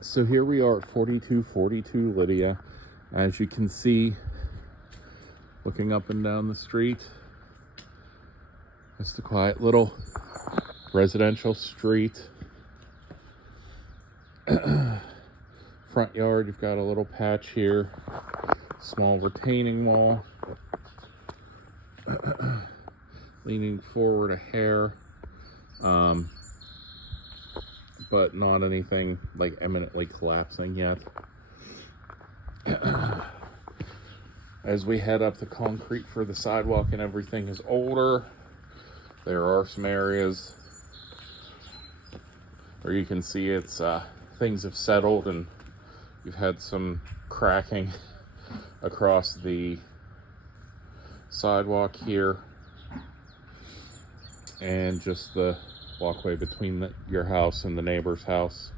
So here we are at 4242 Lydia. As you can see, looking up and down the street, just a quiet little residential street. Front yard, you've got a little patch here, small retaining wall, leaning forward a hair, but not anything like imminently collapsing yet. As we head up, the concrete for the sidewalk and everything is older. There are some areas where you can see it's things have settled and you've had some cracking across the sidewalk here and just the walkway between your house and the neighbor's house.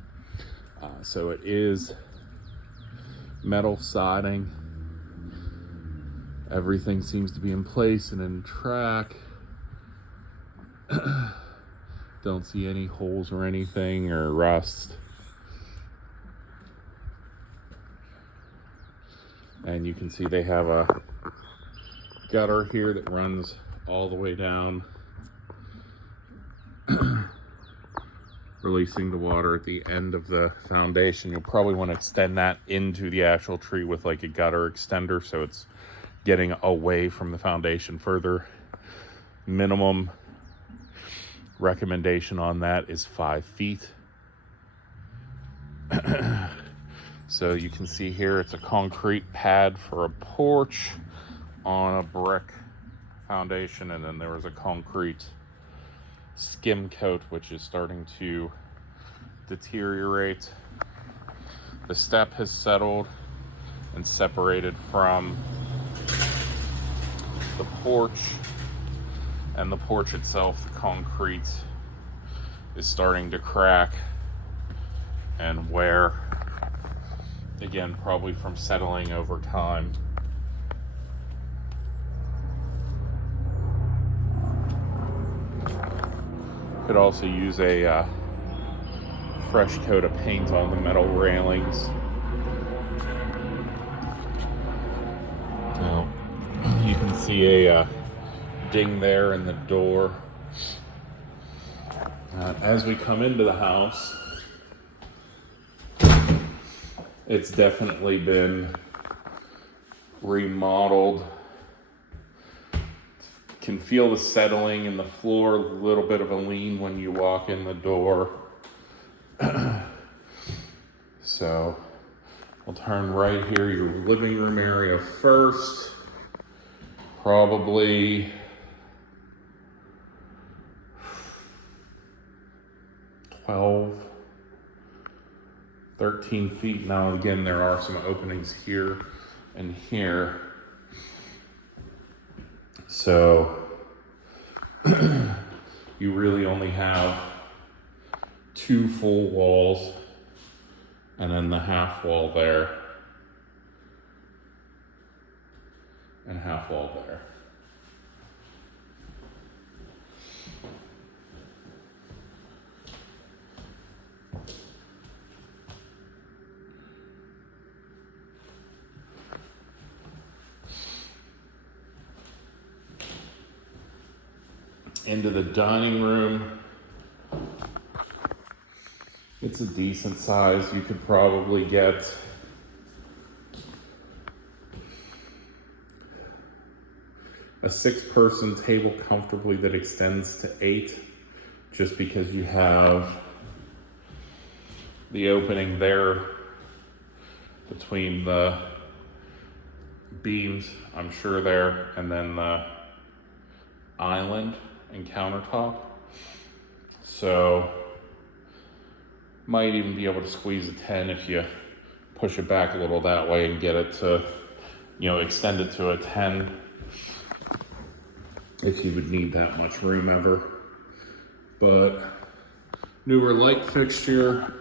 So it is metal siding. Everything seems to be in place and in track. Don't see any holes or anything or rust. And you can see they have a gutter here that runs all the way down, releasing the water at the end of the foundation. You'll probably want to extend that into the actual tree with like a gutter extender so it's getting away from the foundation further. Minimum recommendation on that is 5 feet. So you can see here it's a concrete pad for a porch on a brick foundation, and then there was a concrete skim coat which is starting to deteriorate. The step has settled and separated from the porch, and the porch itself, the concrete is starting to crack and wear, again probably from settling over time. Could also use a fresh coat of paint on the metal railings. Now, you can see a ding there in the door. As we come into the house, it's definitely been remodeled. Can feel the settling in the floor, a little bit of a lean when you walk in the door. So we'll turn right here, your living room area first. Probably 12, 13 feet. Now again, there are some openings here and here. So you really only have 2 full walls and then the half wall there and half wall there. Into the dining room. It's a decent size. You could probably get a 6-person table comfortably that extends to 8, just because you have the opening there between the beams, I'm sure there, and then the island and countertop. So might even be able to squeeze a 10 if you push it back a little that way and get it to, extend it to a 10 if you would need that much room ever. But newer light fixture.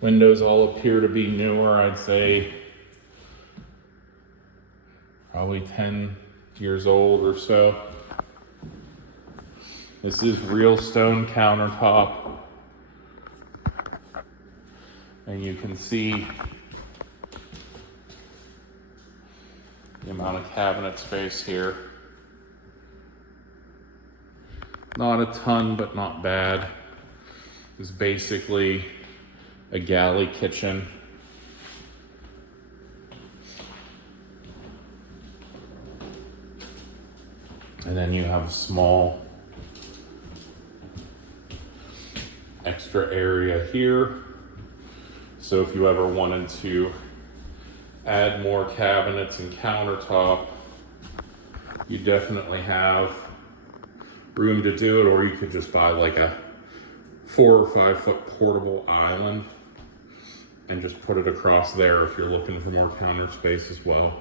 Windows all appear to be newer. I'd say probably 10 years old or so. This is real stone countertop. And you can see the amount of cabinet space here. Not a ton, but not bad. It's basically a galley kitchen. And then you have a small extra area here. So if you ever wanted to add more cabinets and countertop, you definitely have room to do it, or you could just buy like a 4 or 5 foot portable island and just put it across there if you're looking for more counter space as well.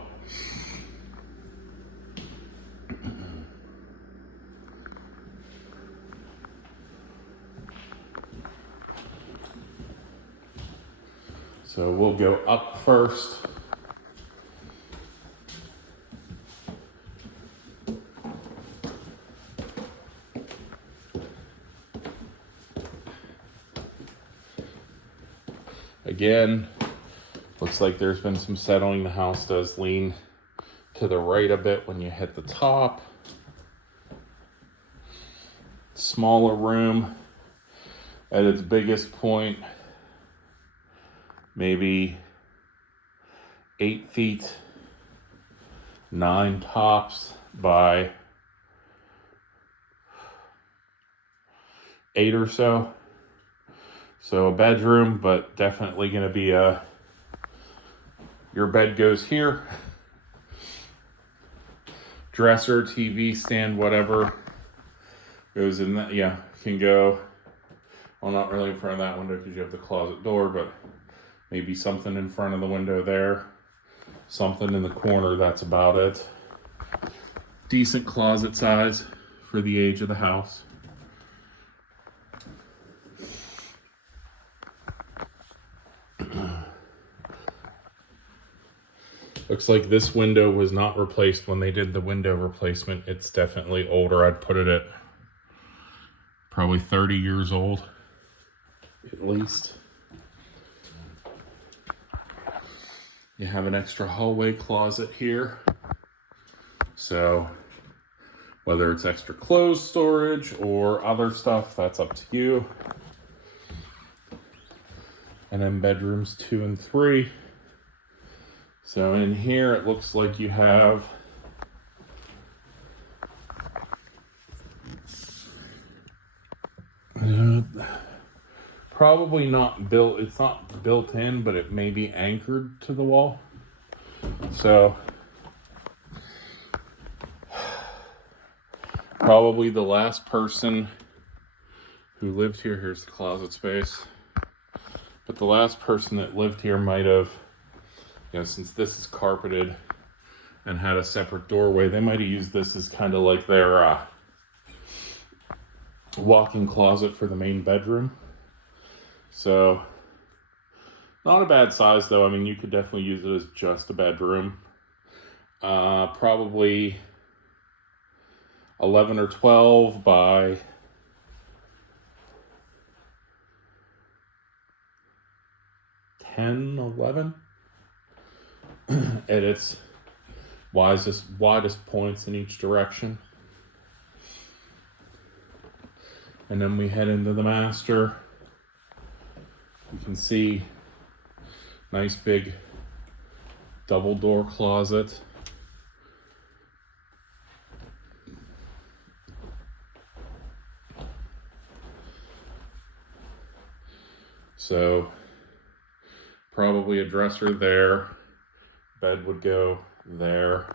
So we'll go up first. Again, looks like there's been some settling. The house does lean to the right a bit when you hit the top. Smaller room at its biggest point, maybe 8 feet, 9 tops by 8 or so. So a bedroom, but definitely going to be your bed goes here. Dresser, TV stand, whatever goes in that. Yeah, can go. Well, not really in front of that window because you have the closet door, but maybe something in front of the window there. Something in the corner, that's about it. Decent closet size for the age of the house. Looks like this window was not replaced when they did the window replacement. It's definitely older. I'd put it at probably 30 years old, at least. You have an extra hallway closet here. So whether it's extra clothes storage or other stuff, that's up to you. And then bedrooms 2 and 3. So in here, it looks like you have probably not built, it's not built in, but it may be anchored to the wall. So probably the last person who lived here, here's the closet space, but the last person that lived here might have, you know, since this is carpeted and had a separate doorway, they might have used this as kind of like their walk-in closet for the main bedroom. So not a bad size though. I mean, you could definitely use it as just a bedroom. Probably 11 or 12 by 10, 11. At its widest points in each direction. And then we head into the master. You can see nice big double door closet. So probably a dresser there. Bed would go there.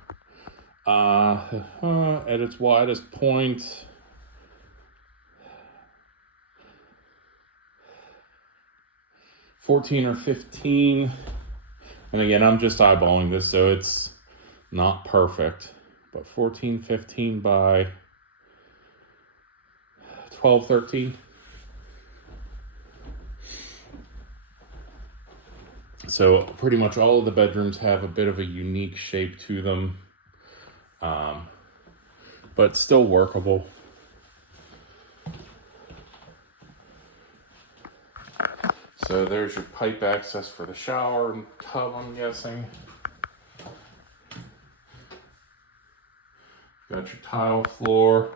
At its widest point, $14 or $15. And again, I'm just eyeballing this, so it's not perfect. But $14, $15 by $12, $13. So pretty much all of the bedrooms have a bit of a unique shape to them, but still workable. So there's your pipe access for the shower and tub, I'm guessing. Got your tile floor,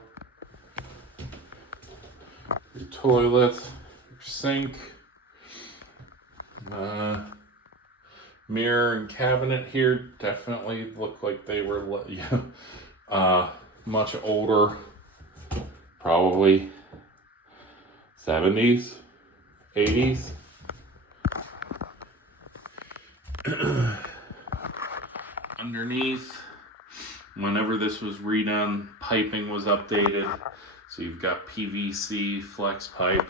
your toilet, your sink, mirror and cabinet here definitely look like they were much older, probably 70s, 80s. Underneath, whenever this was redone, piping was updated. So you've got PVC, flex pipe,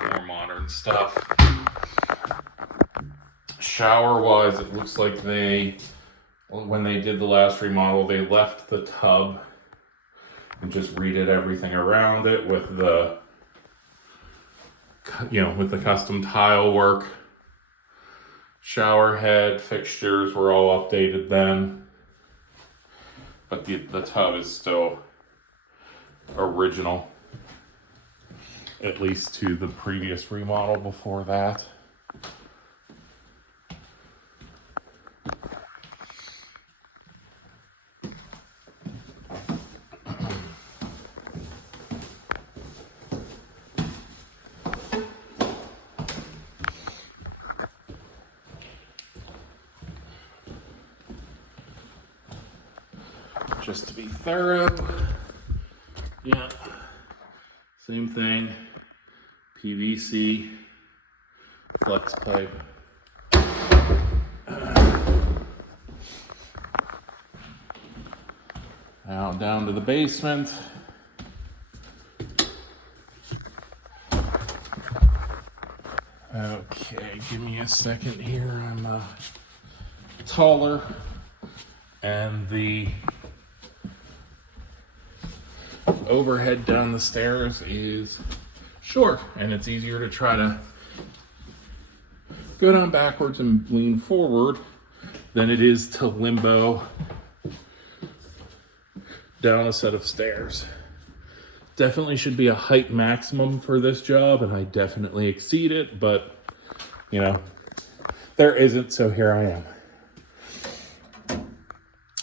more modern stuff. Shower-wise, it looks like when they did the last remodel, they left the tub and just redid everything around it with the, with the custom tile work. Shower head fixtures were all updated then, but the tub is still original, at least to the previous remodel before that. Just to be thorough, yeah, same thing, PVC, flex pipe. Now down to the basement. Okay, give me a second here, I'm taller, and the overhead down the stairs is short, and it's easier to try to go down backwards and lean forward than it is to limbo down a set of stairs. Definitely should be a height maximum for this job, and I definitely exceed it, but there isn't, so here I am.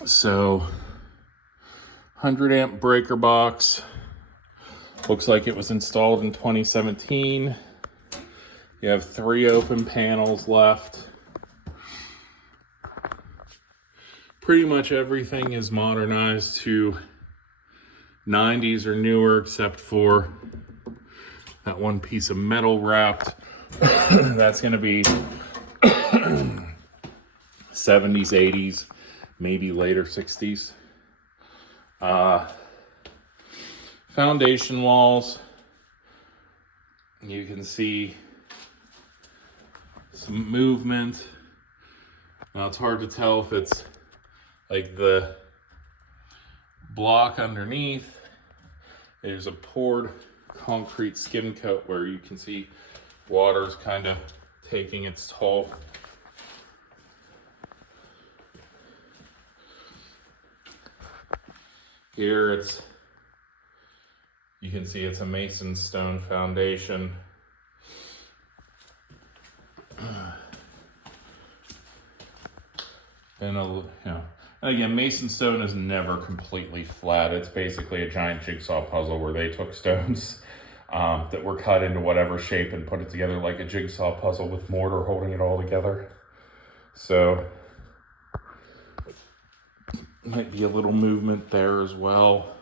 So 100 amp breaker box. Looks like it was installed in 2017. You have 3 open panels left. Pretty much everything is modernized to 90s or newer, except for that one piece of metal wrapped. That's going to be 70s, 80s, maybe later 60s. Foundation walls, you can see some movement. Now it's hard to tell if it's like the block underneath. There's a poured concrete skim coat where you can see water's kind of taking its toll. Here you can see it's a mason stone foundation. And again, mason stone is never completely flat. It's basically a giant jigsaw puzzle where they took stones that were cut into whatever shape and put it together like a jigsaw puzzle with mortar holding it all together. So might be a little movement there as well.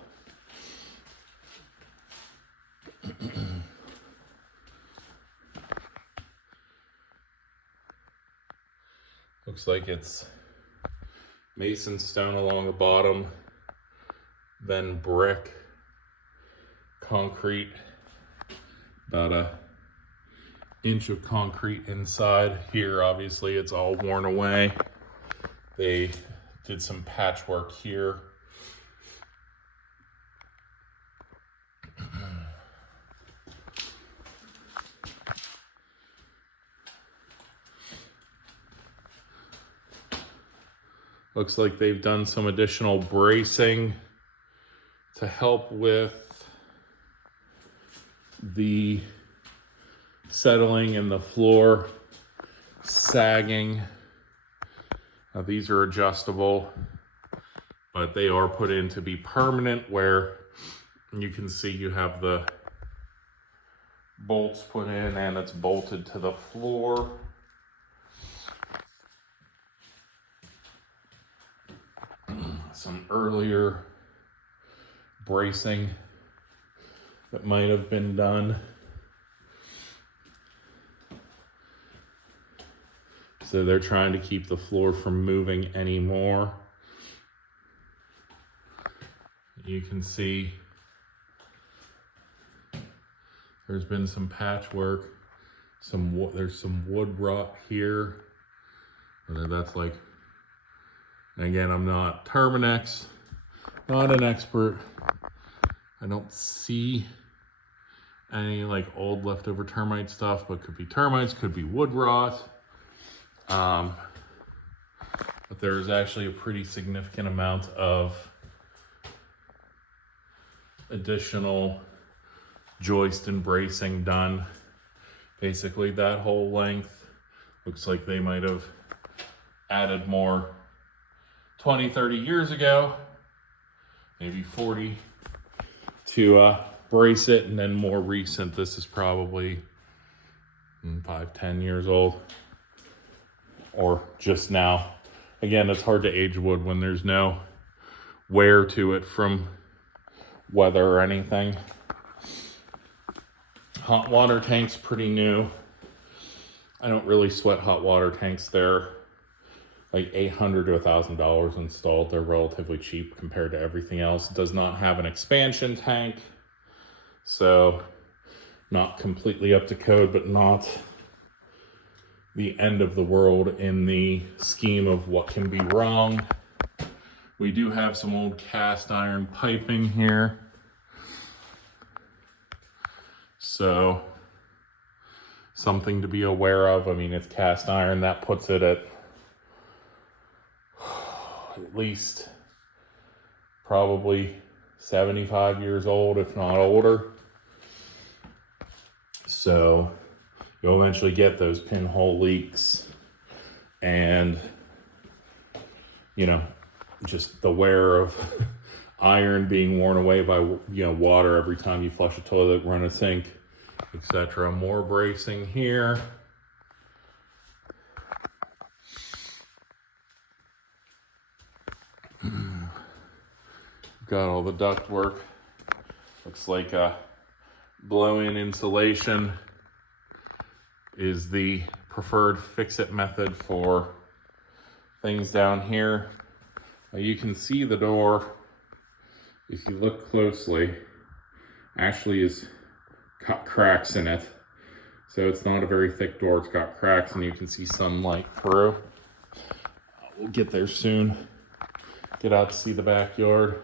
Looks like it's mason stone along the bottom, then brick, concrete, about an inch of concrete inside. Here, obviously, it's all worn away. They did some patchwork here. Looks like they've done some additional bracing to help with the settling in the floor, sagging. Now, these are adjustable, but they are put in to be permanent, where you can see you have the bolts put in and it's bolted to the floor. Some earlier bracing that might have been done. So they're trying to keep the floor from moving anymore. You can see there's been some patchwork. There's some wood rot here. And that's like, again, I'm not Terminex, not an expert. I don't see any like old leftover termite stuff, but could be termites, could be wood rot. But there's actually a pretty significant amount of additional joist and bracing done. Basically that whole length looks like they might have added more 20, 30 years ago, maybe 40, to brace it, and then more recent, this is probably 5, 10 years old, or just now. Again, it's hard to age wood when there's no wear to it from weather or anything. Hot water tank's pretty new. I don't really sweat hot water tanks. They're like $800 to $1,000 installed. They're relatively cheap compared to everything else. It does not have an expansion tank, so not completely up to code, but not the end of the world in the scheme of what can be wrong. We do have some old cast iron piping here. So something to be aware of. I mean, it's cast iron. That puts it at least probably 75 years old, if not older. So you'll eventually get those pinhole leaks and, just the wear of iron being worn away by, water every time you flush a toilet, run a sink, etc. More bracing here. Got all the duct work. Looks like blow-in insulation is the preferred fix-it method for things down here. Now you can see the door, if you look closely, actually is got cracks in it. So it's not a very thick door, it's got cracks and you can see sunlight through. We'll get there soon. Get out to see the backyard.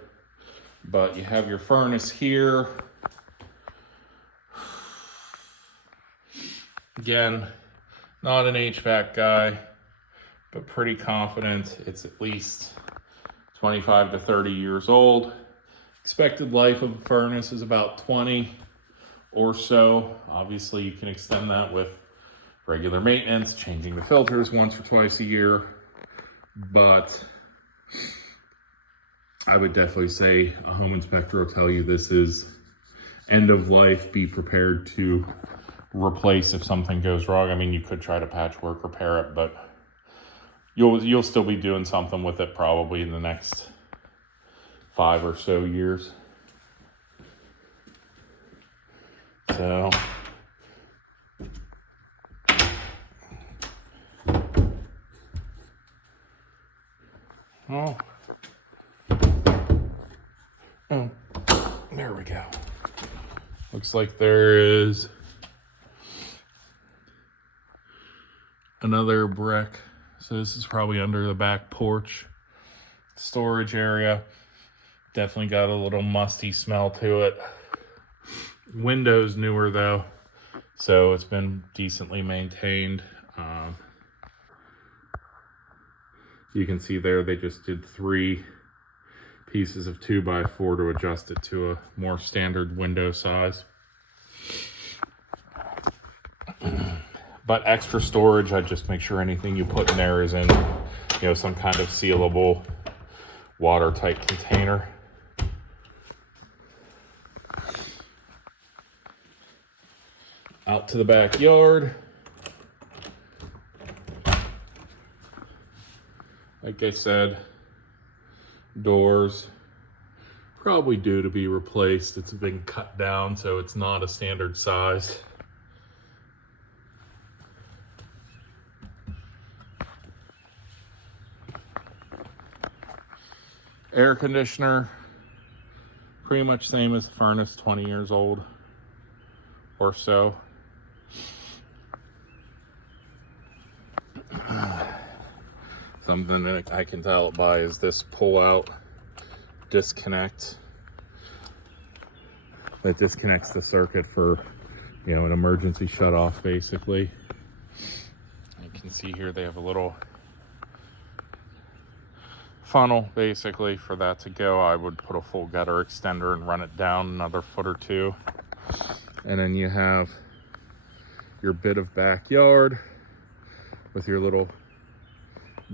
But you have your furnace here. Again, not an HVAC guy, but pretty confident it's at least 25 to 30 years old. Expected life of a furnace is about 20 or so. Obviously, you can extend that with regular maintenance, changing the filters once or twice a year. But I would definitely say a home inspector will tell you this is end of life. Be prepared to replace if something goes wrong. I mean, you could try to patchwork repair it, but you'll still be doing something with it probably in the next 5 or so years. So oh, there we go. Looks like there is another brick. So this is probably under the back porch storage area. Definitely got a little musty smell to it. Windows newer though, so it's been decently maintained. You can see there they just did 3 pieces of 2x4 to adjust it to a more standard window size. But extra storage, I just make sure anything you put in there is in, some kind of sealable, watertight container. Out to the backyard. Like I said, doors probably due to be replaced. It's been cut down, so it's not a standard size. Air conditioner, pretty much same as the furnace, 20 years old or so. Something that I can tell it by is this pull-out disconnect that disconnects the circuit for, an emergency shut-off, basically. You can see here they have a little funnel, basically, for that to go. I would put a full gutter extender and run it down another foot or two. And then you have your bit of backyard with your little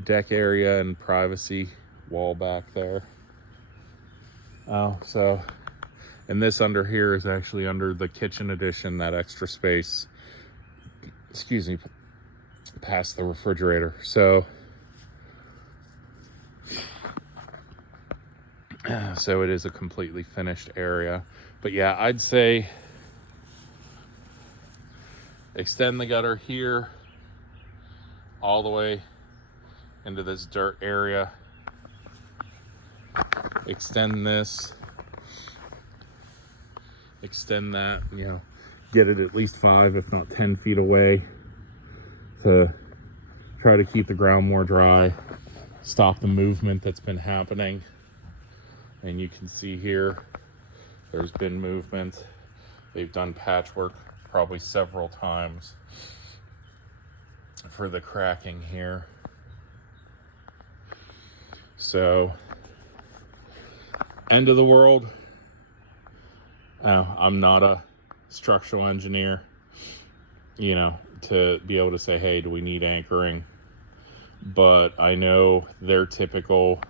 deck area and privacy wall back there. And this under here is actually under the kitchen addition, that extra space, past the refrigerator. So it is a completely finished area. But yeah, I'd say extend the gutter here all the way into this dirt area. Extend this, extend that, get it at least 5, if not 10 feet away to try to keep the ground more dry, stop the movement that's been happening. And you can see here, there's been movement. They've done patchwork probably several times for the cracking here. So, end of the world. I'm not a structural engineer, to be able to say, hey, do we need anchoring? But I know their typical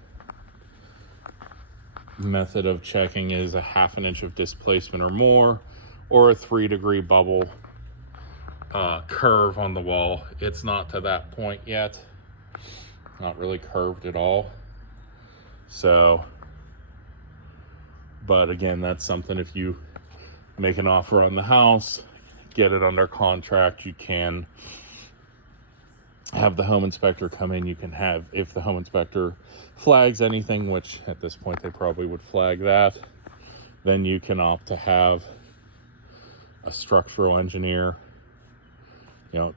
method of checking is a 1/2 inch of displacement or more, or a 3-degree bubble curve on the wall. It's not to that point yet. Not really curved at all. So, but again, that's something, if you make an offer on the house, get it under contract, you can have the home inspector come in. You can have, if the home inspector flags anything, which at this point they probably would flag that, then you can opt to have a structural engineer,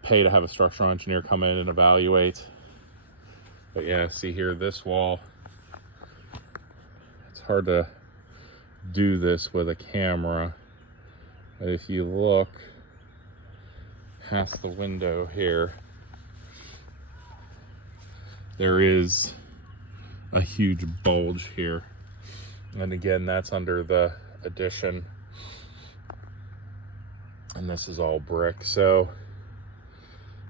pay to have a structural engineer come in and evaluate. But yeah, see here, this wall, it's hard to do this with a camera, but if you look past the window here, there is a huge bulge here. And again, that's under the addition. And this is all brick. So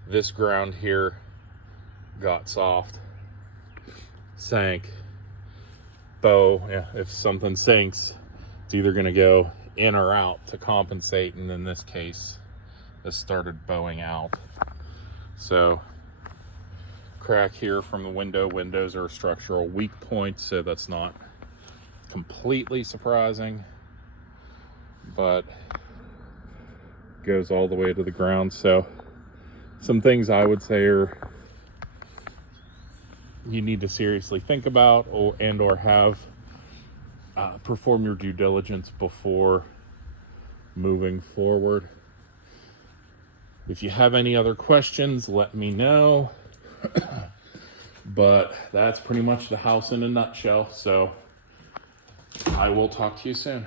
this ground here got soft, sank. If something sinks, it's either gonna go in or out to compensate. And in this case, this started bowing out. So crack here from the window. Windows are a structural weak point, so that's not completely surprising, but goes all the way to the ground. So some things I would say are you need to seriously think about, or have perform your due diligence before moving forward. If you have any other questions, let me know. But that's pretty much the house in a nutshell. So I will talk to you soon.